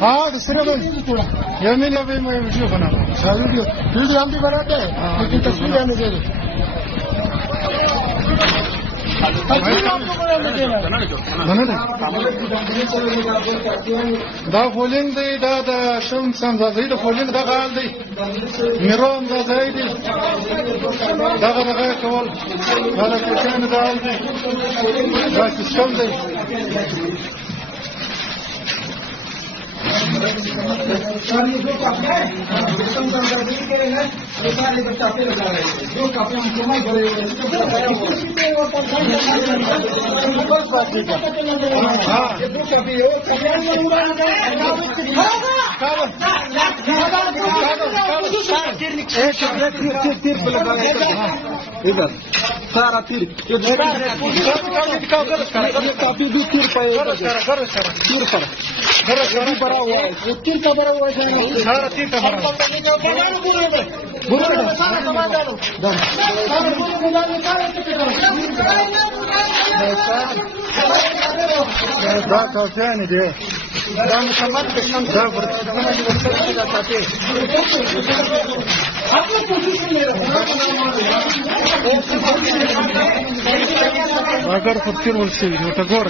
हाँ दूसरे को ये मिले अभी मैं वीडियो बना रहा हूँ वीडियो हम भी बनाते हैं लेकिन तस्वीर आने दे रहे دا فولینګ دی دا د شم سمزازي د فولینګ د غال دی میروم دا ځای دی دغه کول دا د کوچنی غال دی دا سیستم دی जो काफी है ये सारे बताते लगा रहे हैं जो काफी हम कमाई करे हुए हाँ ये दो काफी है इधर सारा तीर काफी भी तीर तीर पर भरा हुआ है तीर का भरा हुआ है सारा तीर का भरा अगर फकीर वर्षी मोठा गोर